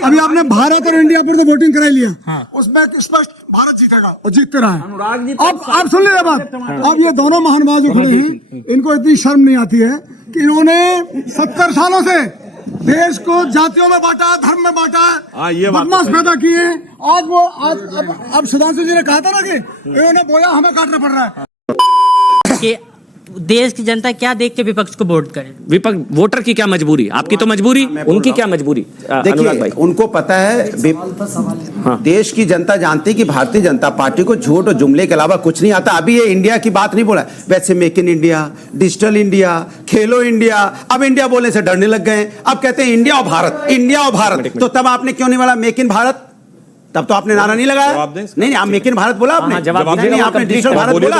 अभी आपने भारत और इंडिया पर तो वोटिंग करा लिया। हाँ। उसमें स्पष्ट भारत जीतेगा और जीतते रहा है। अब आप सुन लीजिए बात। अब ये दोनों महानुभाव जो खड़े हैं, इनको इतनी शर्म नहीं आती है कि इन्होंने 70 सालों से देश को जातियों में बांटा, धर्म में बांटा, बदमाश पैदा किए। आज वो अब सुधांशु जी ने कहा था ना कि इन्होंने बोया हमें काटना पड़ रहा है। कि देश की जनता क्या देख के विपक्ष को वोट करे? विपक्ष वोटर की क्या मजबूरी, आपकी तो मजबूरी, उनकी क्या मजबूरी? देखिए, उनको पता है, हाँ। देश की जनता जानती है कि भारतीय जनता पार्टी को झूठ और जुमले के अलावा कुछ नहीं आता। अभी ये इंडिया की बात नहीं बोला, वैसे make in India, digital India, Khelo India, अब इंडिया बोलने से डरने लग गए। अब कहते हैं इंडिया और भारत, इंडिया और भारत। तो तब आपने क्यों नहीं बोला मेक इन भारत? तब तो आपने नारा नहीं लगाया। नहीं, आप मेक इन भारत बोला आपने, नहीं, आपने डिजिटल भारत बोला।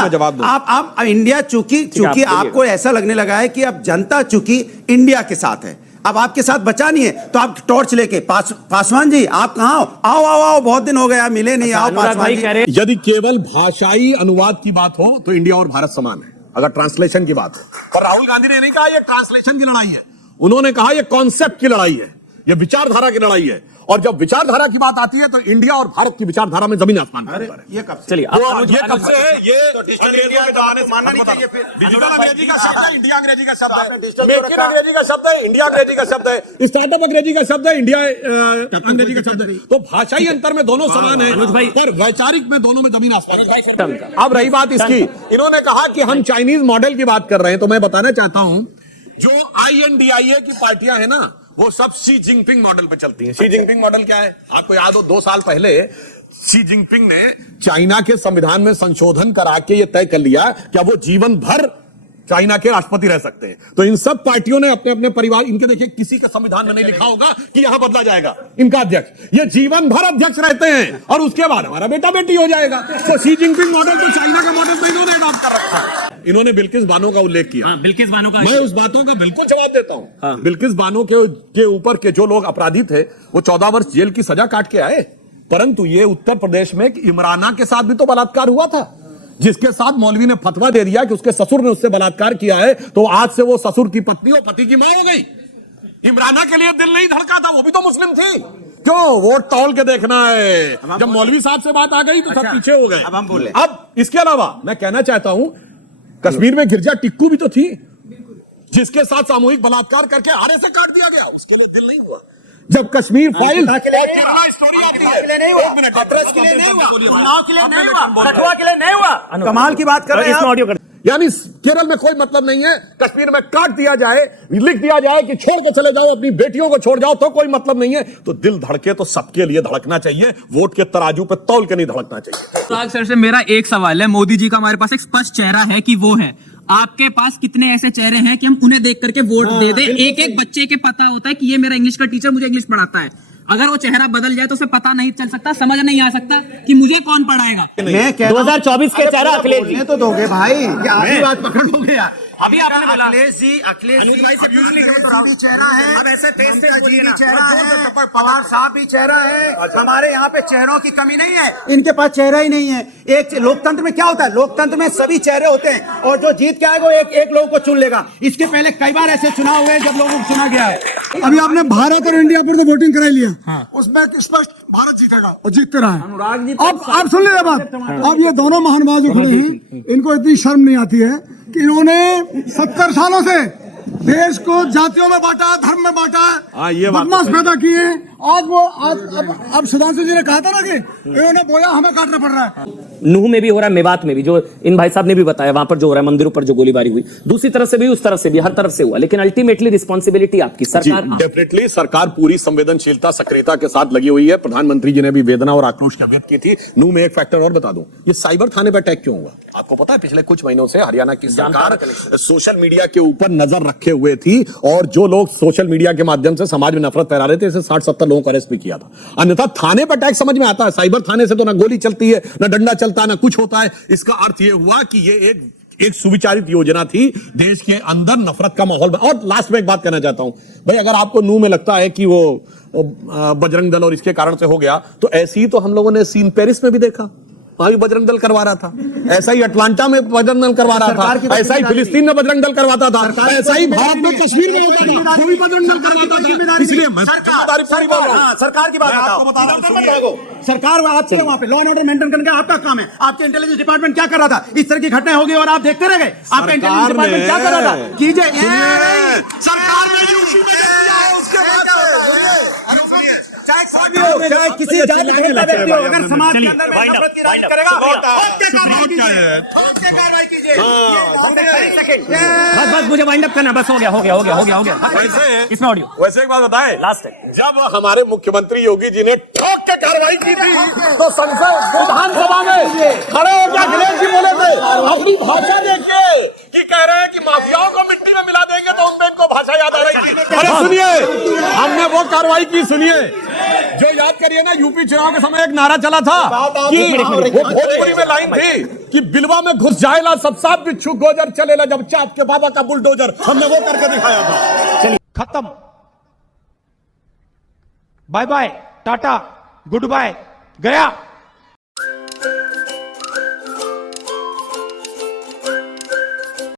आप इंडिया चूंकि आपको ऐसा लगने लगा है कि अब जनता चूंकि इंडिया के साथ है, अब आपके साथ बचा नहीं है, तो आप टॉर्च लेके पासवान जी आप कहाँ हो? आओ आओ आओ, बहुत दिन हो गया मिले नहीं, आओ पासवान जी। यदि केवल भाषाई अनुवाद की बात हो तो इंडिया और भारत समान है, अगर ट्रांसलेशन की बात हो। पर राहुल गांधी ने नहीं कहा ये ट्रांसलेशन की लड़ाई है, उन्होंने कहा ये कॉन्सेप्ट की लड़ाई है, ये विचारधारा की लड़ाई है। और जब विचारधारा की बात आती है तो इंडिया और भारत की विचारधारा में जमीन आसमान का अंतर है। ये कब से? चलिए, ये कब से है? ये इंडिया में तो मानना नहीं चाहिए। फिर डिजिटल अंग्रेजी का शब्द है, इंडिया अंग्रेजी का शब्द है, मेक इन अंग्रेजी का शब्द है, इंडिया अंग्रेजी का शब्द है, स्टार्टअप अंग्रेजी का शब्द है, इंडिया अंग्रेजी का शब्द है। तो भाषाई अंतर में दोनों समान है, पर वैचारिक में दोनों में जमीन आसमान। अब रही बात इसकी, इन्होंने कहा कि हम चाइनीज मॉडल की बात कर रहे हैं, तो मैं बताना चाहता हूं जो INDIA की पार्टियां हैं ना, वो सब शी जिनपिंग मॉडल पे चलती हैं। शी जिनपिंग मॉडल क्या है आपको याद हो? 2 साल पहले शी जिनपिंग ने चाइना के संविधान में संशोधन करा के ये तय कर लिया कि अब वो जीवन भर चाइना के राष्ट्रपति रह सकते हैं। तो इन सब पार्टियों ने अपने अपने परिवार, इनके देखिए किसी के संविधान में नहीं लिखा होगा कि यहां बदला जाएगा इनका अध्यक्ष, ये जीवन भर अध्यक्ष रहते हैं और उसके बाद हमारा बेटा बेटी हो जाएगा। तो शी जिनपिंग मॉडल तो चाइना का मॉडल तो इन्होंने अडॉप्ट कर रखा है। इन्होंने बिल्किस बानो का उल्लेख किया। बिल्किस बानो का मैं उस बातों का बिल्कुल जवाब देता हूं। बिल्किस बानो के ऊपर के जो लोग अपराधी थे वो 14 वर्ष जेल की सजा काट के आए, परंतु ये उत्तर प्रदेश में इमराना के साथ भी तो बलात्कार हुआ था, जिसके साथ मौलवी ने फतवा दे दिया कि उसके ससुर ने उससे बलात्कार किया है, तो आज से वो ससुर की पत्नी और पति की मां हो गई। इमराना के लिए दिल नहीं धड़का था, वो भी तो मुस्लिम थी। क्यों वोट तौल के देखना है? जब मौलवी साहब से बात आ गई तो सब पीछे हो गए। अब हम बोले, अब इसके अलावा मैं कहना चाहता हूं, कश्मीर में गिरजा टिक्कू भी तो थी, जिसके साथ सामूहिक बलात्कार करके आरे से काट दिया गया, उसके लिए दिल नहीं हुआ। जब कश्मीर फाइल केरला स्टोरी आती है, एक मिनट, हाथरस के लिए नहीं हुआ, उन्नाव के लिए नहीं हुआ, कठुआ के लिए नहीं हुआ, कमाल की बात कर रहे हैं। यानी केरल में कोई मतलब नहीं है, कश्मीर में काट दिया जाए, लिख दिया जाए कि छोड़ के चले जाओ, अपनी बेटियों को छोड़ जाओ, तो कोई मतलब नहीं है। तो दिल धड़के तो सबके लिए धड़कना चाहिए, वोट के तराजू पे तौल के नहीं धड़कना चाहिए। तो सर से मेरा एक सवाल है, मोदी जी का हमारे पास एक स्पष्ट चेहरा है कि वो है, आपके पास कितने ऐसे चेहरे हैं कि हम उन्हें देख करके वोट दे दें? एक एक बच्चे के पता होता है कि ये मेरा इंग्लिश का टीचर मुझे इंग्लिश पढ़ाता है, अगर वो चेहरा बदल जाए तो उसे पता नहीं चल सकता, समझ नहीं आ सकता कि मुझे कौन पढ़ाएगा। मैं 2024 के चेहरा अखिलेश जी तो दोगे भाई, आधी बात पकड़ लोगे यार। अभी आपने बोला अखिलेश जी भी चेहरा है, अब ऐसे तेज से बोलिए ना। चेहरा है, पवार साहब भी चेहरा है। हमारे यहाँ पे चेहरों की कमी नहीं है, इनके पास चेहरा ही नहीं है। एक लोकतंत्र में क्या होता है, लोकतंत्र में सभी चेहरे होते हैं और जो जीत के आएगा वो एक लोगों को चुन लेगा। इसके पहले कई बार ऐसे चुनाव हुए जब लोगों को चुना गया है। अभी आपने भारत और इंडिया पर तो वोटिंग करा लिया। उसमें स्पष्ट भारत जीतेगा और जीतते रहा है। अब आप सुन लीजिए बात। अब ये दोनों महानुभाव जो खड़े हैं, इनको इतनी शर्म नहीं आती है कि इन्होंने 70 सालों से देश को जातियों में बांटा, धर्म में बांटा, बदमाश पैदा किए। आज वो अब सुधांशु जी ने कहा था ना कि इन्होंने बोया हमें काटना पड़ रहा है। नूह में भी हो रहा है, मेवात में भी, जो इन भाई साहब ने भी बताया, वहां पर जो हो रहा है, मंदिरों पर जो गोलीबारी हुई, दूसरी तरफ से भी उस तरफ से भी, हर तरफ से हुआ, लेकिन अल्टीमेटली रिस्पॉन्सिबिलिटी आपकी सरकार। डेफिनेटली सरकार पूरी संवेदनशीलता सक्रियता के साथ लगी हुई है। प्रधानमंत्री जी ने भी वेदना और आक्रोश व्यक्त की थी। नूह में एक फैक्टर और बता दूं, ये साइबर थाने पर अटैक क्यों हुआ? आपको पता है पिछले कुछ महीनों से हरियाणा की सरकार सोशल मीडिया के ऊपर नजर रखे हुए थी और जो लोग सोशल मीडिया के माध्यम से समाज में नफरत फैला रहे थे, इसे 60-70 लोगों को अरेस्ट भी किया था। अन्यथा थाने पर अटैक समझ में आता है, साइबर थाने से तो ना गोली चलती है, ना डंडा चलता है, ना कुछ होता है। इसका अर्थ यह हुआ कि ये एक सुविचारित योजना थी, देश के अंदर नफरत का माहौल। और लास्ट में एक बात कहना चाहता हूं भाई, अगर आपको नूह में लगता है कि वो बजरंग दल और इसके कारण से हो गया, तो ऐसी ही तो हम लोगों ने सीन पेरिस में भी देखा। वहां भी बजरंग दल करवा रहा था, ऐसा ही अटलांटा में बजरंग दल करवा रहा था, ऐसा ही फिलिस्तीन में बजरंग दल करवाता था, ऐसा ही भारत में कश्मीर में होता था, वो भी बजरंग दल करवाता था। इसलिए मैं जिम्मेदारी पूरी बात रहा हूं। सरकार की बात बताओ। सरकार आपसे वहां पे लॉ एंड ऑर्डर मेंटेन करने का आपका काम है। आपके इंटेलिजेंस डिपार्टमेंट क्या कर रहा था? इस तरह की घटनाएं होगी और आप देखते रह गए। आपका इंटेलिजेंस डिपार्टमेंट क्या कर रहा था? कीजिए। सरकार ने जो इशू में किया है उसके बाद चाहे किसी जाति का व्यक्ति हो, अगर समाज के अंदर में नफरत की राजनीति करेगा, कार्रवाई कीजिए। बस मुझे वाइंड अप करना, बस हो गया। इसमें ऑडियो। वैसे एक बात बताएं, लास्ट है, जब हमारे मुख्यमंत्री योगी जी ने ठोक के कार्रवाई की थी तो संसद विधानसभा में खड़े होकर अखिलेश जी बोले थे, अपनी भाषा देखिए कि कह रहे हैं कि माफियाओं को मिट्टी में मिला देंगे, तो उनमें इनको भाषा याद आ रही थी। अरे सुनिए, हमने वो कार्रवाई की, सुनिए, जो याद करिए ना, यूपी चुनाव के समय एक नारा चला था कि वो भोजपुरी में लाइन थी कि बिलवा में घुस जाएला सब सांप बिच्छू गोजर चलेला जब चाप के बाबा का बुलडोजर। हमने वो करके दिखाया था। खत्म, बाय बाय, टाटा, गुड बाय, गया।